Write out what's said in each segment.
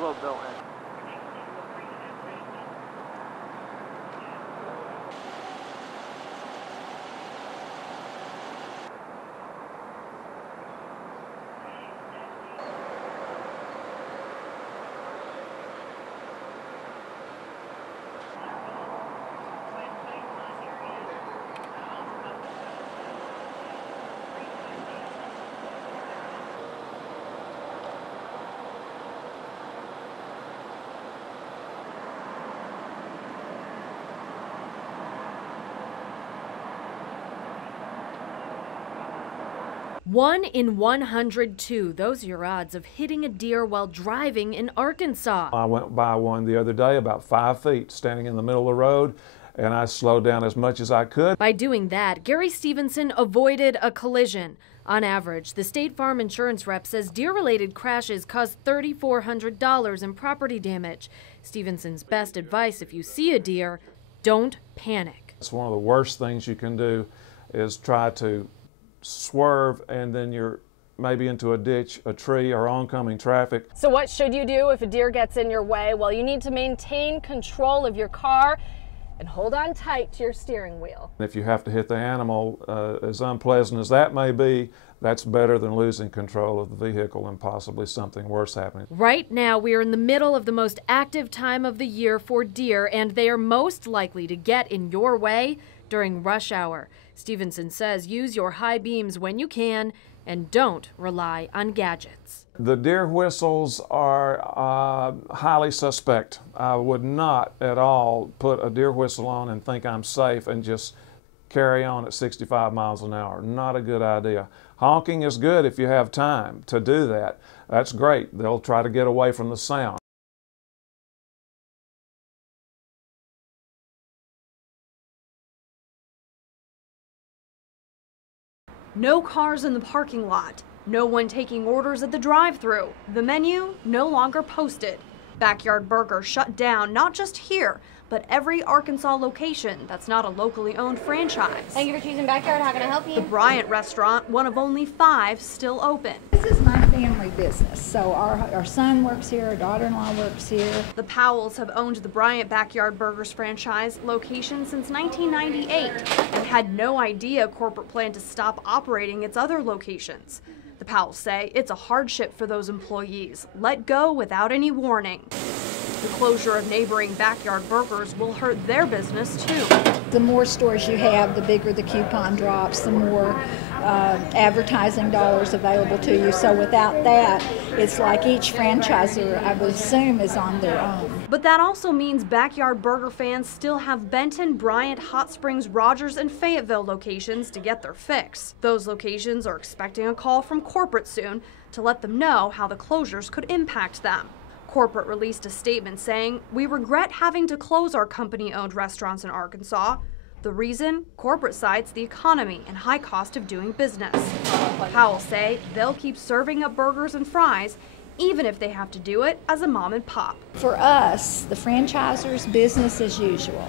Will Bill in. One in 102. Those are your odds of hitting a deer while driving in Arkansas. I went by one the other day about 5 feet, standing in the middle of the road, and I slowed down as much as I could. By doing that, Gary Stevenson avoided a collision. On average, the State Farm insurance rep says deer-related crashes cause $3,400 in property damage. Stevenson's best advice: if you see a deer, don't panic. It's one of the worst things you can do is try to swerve and then you're maybe into a ditch, a tree, or oncoming traffic. So what should you do if a deer gets in your way? Well, you need to maintain control of your car and hold on tight to your steering wheel. If you have to hit the animal, as unpleasant as that may be, that's better than losing control of the vehicle and possibly something worse happening. Right now, we are in the middle of the most active time of the year for deer, and they are most likely to get in your way during rush hour. Stevenson says use your high beams when you can and don't rely on gadgets. The deer whistles are highly suspect. I would not at all put a deer whistle on and think I'm safe and just carry on at 65 miles an hour. Not a good idea. Honking is good if you have time to do that. That's great. They'll try to get away from the sound. No cars in the parking lot. No one taking orders at the drive-thru. The menu no longer posted. Backyard Burger shut down not just here, but every Arkansas location that's not a locally owned franchise. Thank you for choosing Backyard. How can I help you? The Bryant restaurant, one of only 5 still open. This is my family business, so our son works here, our daughter-in-law works here. The Powells have owned the Bryant Backyard Burgers franchise location since 1998 and had no idea corporate planned to stop operating its other locations. The Powells say it's a hardship for those employees, let go without any warning. The closure of neighboring Backyard Burgers will hurt their business too. The more stores you have, the bigger the coupon drops, the more advertising dollars available to you. So without that, it's like each franchisor, I would assume, is on their own. But that also means Backyard Burger fans still have Benton, Bryant, Hot Springs, Rogers, and Fayetteville locations to get their fix. Those locations are expecting a call from corporate soon to let them know how the closures could impact them. Corporate released a statement saying, "We regret having to close our company-owned restaurants in Arkansas. The reason? Corporate cites the economy and high cost of doing business." Powell say they'll keep serving up burgers and fries, even if they have to do it as a mom and pop. For us, the franchisors, business as usual.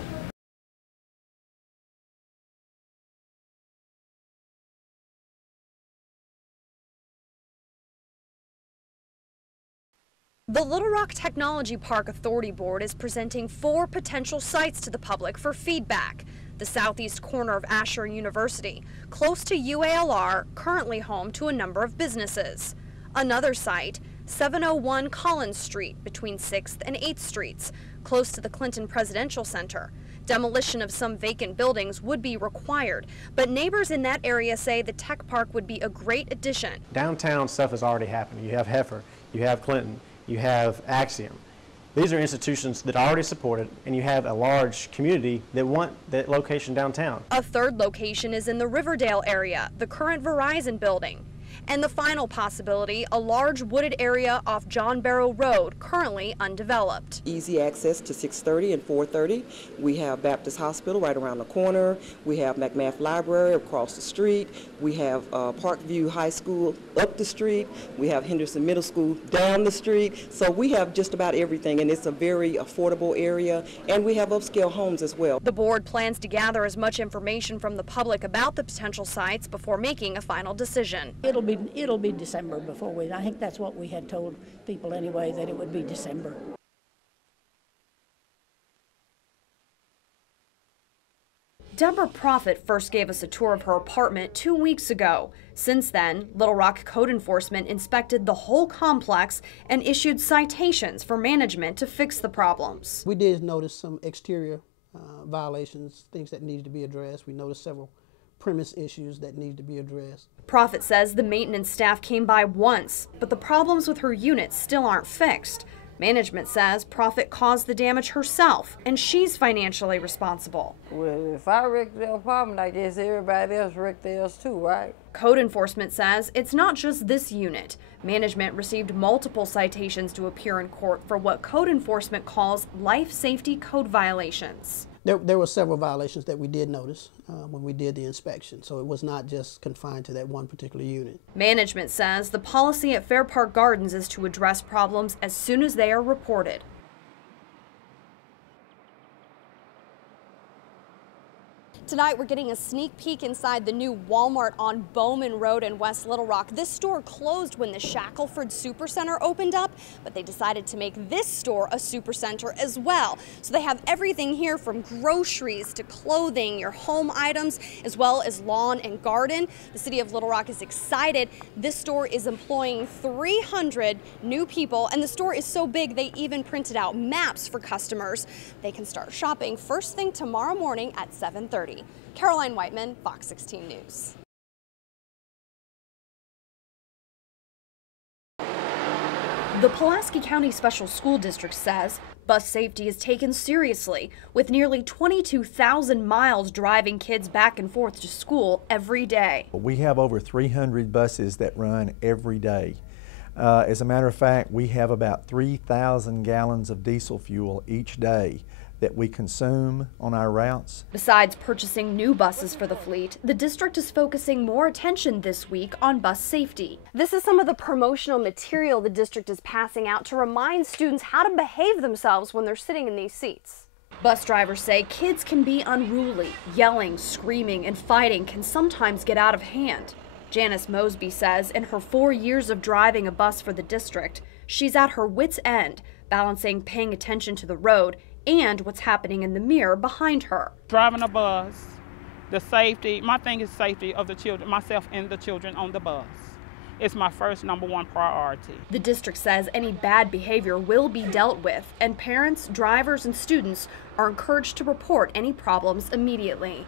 The Little Rock Technology Park Authority Board is presenting 4 potential sites to the public for feedback. The southeast corner of Asher University, close to UALR, currently home to a number of businesses. Another site, 701 Collins Street between 6th and 8th Streets, close to the Clinton Presidential Center. Demolition of some vacant buildings would be required, but neighbors in that area say the tech park would be a great addition. Downtown stuff is already happening. You have Heifer, you have Clinton, you have Axiom. These are institutions that are already supported, and you have a large community that want that location downtown. A third location is in the Riverdale area, the current Verizon building. And the final possibility, a large wooded area off John Barrow Road, currently undeveloped. Easy access to 630 and 430. We have Baptist Hospital right around the corner. We have McMath Library across the street. We have Parkview High School up the street. We have Henderson Middle School down the street. So we have just about everything, and it's a very affordable area, and we have upscale homes as well. The board plans to gather as much information from the public about the potential sites before making a final decision. It'll it'll be December before we. I think that's what we had told people anyway, that it would be December. Deborah Prophet first gave us a tour of her apartment 2 weeks ago. Since then, Little Rock Code Enforcement inspected the whole complex and issued citations for management to fix the problems. We did notice some exterior violations, things that needed to be addressed. We noticed several premise issues that needed to be addressed. Prophet says the maintenance staff came by once, but the problems with her unit still aren't fixed. Management says Prophet caused the damage herself, and she's financially responsible. Well, if I wrecked their apartment, I guess everybody else wrecked theirs too, right? Code enforcement says it's not just this unit. Management received multiple citations to appear in court for what code enforcement calls life safety code violations. There were several violations that we did notice when we did the inspection, so it was not just confined to that one particular unit. Management says the policy at Fair Park Gardens is to address problems as soon as they are reported. Tonight, we're getting a sneak peek inside the new Walmart on Bowman Road in West Little Rock. This store closed when the Shackelford Supercenter opened up, but they decided to make this store a supercenter as well. So they have everything here from groceries to clothing, your home items, as well as lawn and garden. The city of Little Rock is excited. This store is employing 300 new people, and the store is so big they even printed out maps for customers. They can start shopping first thing tomorrow morning at 7:30. Caroline Whiteman, Fox 16 News. The Pulaski County Special School District says bus safety is taken seriously, with nearly 22,000 miles driving kids back and forth to school every day. We have over 300 buses that run every day. As a matter of fact, we have about 3,000 gallons of diesel fuel each day that we consume on our routes. Besides purchasing new buses for the fleet, the district is focusing more attention this week on bus safety. This is some of the promotional material the district is passing out to remind students how to behave themselves when they're sitting in these seats. Bus drivers say kids can be unruly. Yelling, screaming, and fighting can sometimes get out of hand. Janice Mosby says in her 4 years of driving a bus for the district, she's at her wit's end, balancing paying attention to the road and what's happening in the mirror behind her. Driving a bus, the safety, my thing is safety of the children, myself and the children on the bus. It's my first #1 priority. The district says any bad behavior will be dealt with, and parents, drivers, and students are encouraged to report any problems immediately.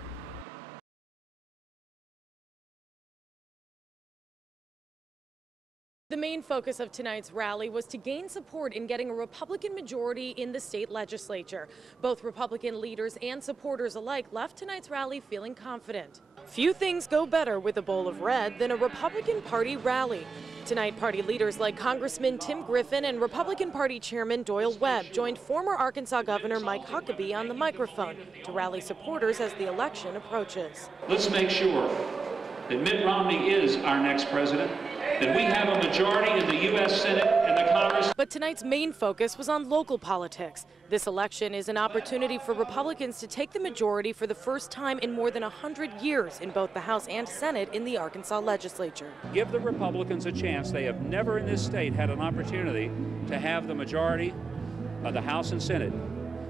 The main focus of tonight's rally was to gain support in getting a Republican majority in the state legislature. Both Republican leaders and supporters alike left tonight's rally feeling confident. Few things go better with a bowl of red than a Republican Party rally. Tonight, party leaders like Congressman Tim Griffin and Republican Party Chairman Doyle Webb joined former Arkansas Governor Mike Huckabee on the microphone to rally supporters as the election approaches. Let's make sure that Mitt Romney is our next president, that we have a majority in the U.S. Senate and the Congress. But tonight's main focus was on local politics. This election is an opportunity for Republicans to take the majority for the first time in more than 100 years in both the House and Senate in the Arkansas legislature. Give the Republicans a chance. They have never in this state had an opportunity to have the majority of the House and Senate.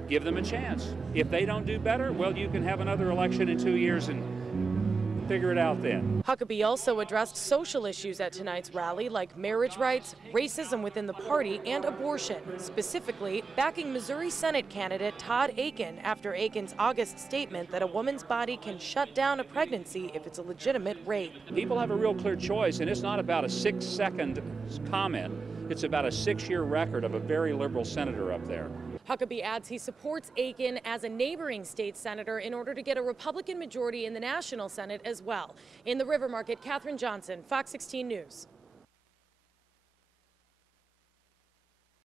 Give them a chance. If they don't do better, well, you can have another election in 2 years and figure it out then. Huckabee also addressed social issues at tonight's rally like marriage rights, racism within the party, and abortion, specifically backing Missouri Senate candidate Todd Akin after Akin's August statement that a woman's body can shut down a pregnancy if it's a legitimate rape. People have a real clear choice, and it's not about a 6-second comment. It's about a 6-year record of a very liberal senator up there. Huckabee adds he supports Akin as a neighboring state senator in order to get a Republican majority in the National Senate as well. In the River Market, Catherine Johnson, Fox 16 News.